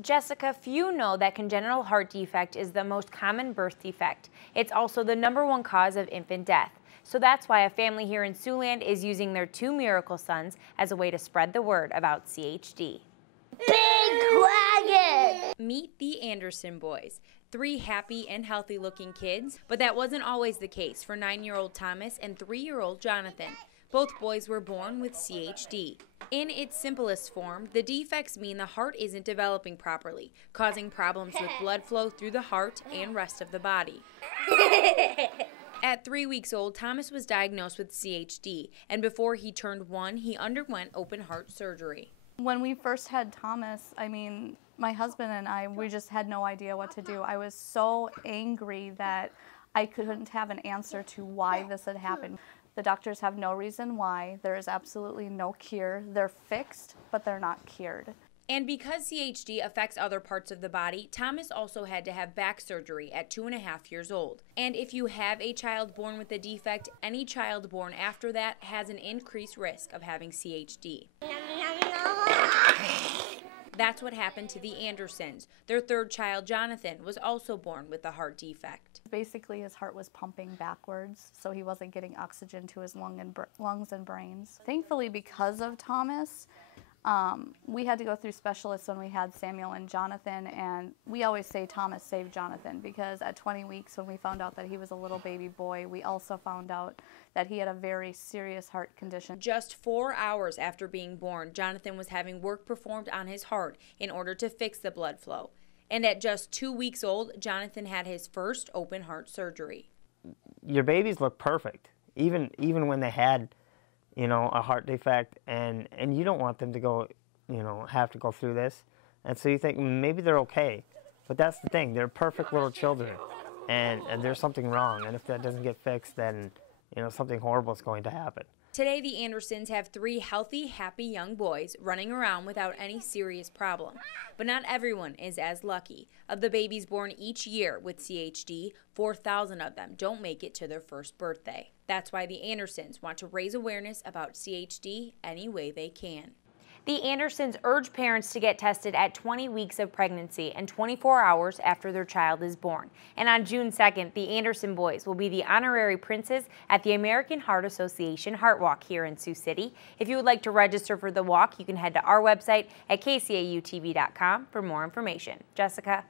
Jessica, few know that congenital heart defect is the most common birth defect. It's also the #1 cause of infant death. So that's why a family here in Siouxland is using their 2 miracle sons as a way to spread the word about CHD. Big wagon! Meet the Anderson boys. 3 happy and healthy looking kids, but that wasn't always the case for 9-year-old Thomas and 3-year-old Jonathan. Both boys were born with CHD. In its simplest form, the defects mean the heart isn't developing properly, causing problems with blood flow through the heart and rest of the body. At 3 weeks old, Thomas was diagnosed with CHD, and before he turned 1, he underwent open heart surgery. When we first had Thomas, my husband and I, we just had no idea what to do. I was so angry that I couldn't have an answer to why this had happened. The doctors have no reason why. There is absolutely no cure. They're fixed, but they're not cured. And because CHD affects other parts of the body, Thomas also had to have back surgery at 2.5 years old. And if you have a child born with a defect, any child born after that has an increased risk of having CHD. That's what happened to the Andersons. Their 3rd child, Jonathan, was also born with a heart defect. Basically, his heart was pumping backwards, so he wasn't getting oxygen to his lungs and brains. Thankfully, because of Thomas, we had to go through specialists when we had Samuel and Jonathan, and we always say Thomas saved Jonathan, because at 20 weeks when we found out that he was a little baby boy, we also found out that he had a very serious heart condition. Just 4 hours after being born, Jonathan was having work performed on his heart in order to fix the blood flow. And at just 2 weeks old, Jonathan had his first open heart surgery. Your babies look perfect, even when they had, a heart defect, and you don't want them to go, have to go through this. And so you think maybe they're okay. But that's the thing, they're perfect little children, and there's something wrong. And if that doesn't get fixed, then, something horrible is going to happen. Today, the Andersons have 3 healthy, happy young boys running around without any serious problem. But not everyone is as lucky. Of the babies born each year with CHD, 4,000 of them don't make it to their first birthday. That's why the Andersons want to raise awareness about CHD any way they can. The Andersons urge parents to get tested at 20 weeks of pregnancy and 24 hours after their child is born. And on June 2nd, the Anderson boys will be the honorary princes at the American Heart Association Heart Walk here in Sioux City. If you would like to register for the walk, you can head to our website at kcautv.com for more information. Jessica?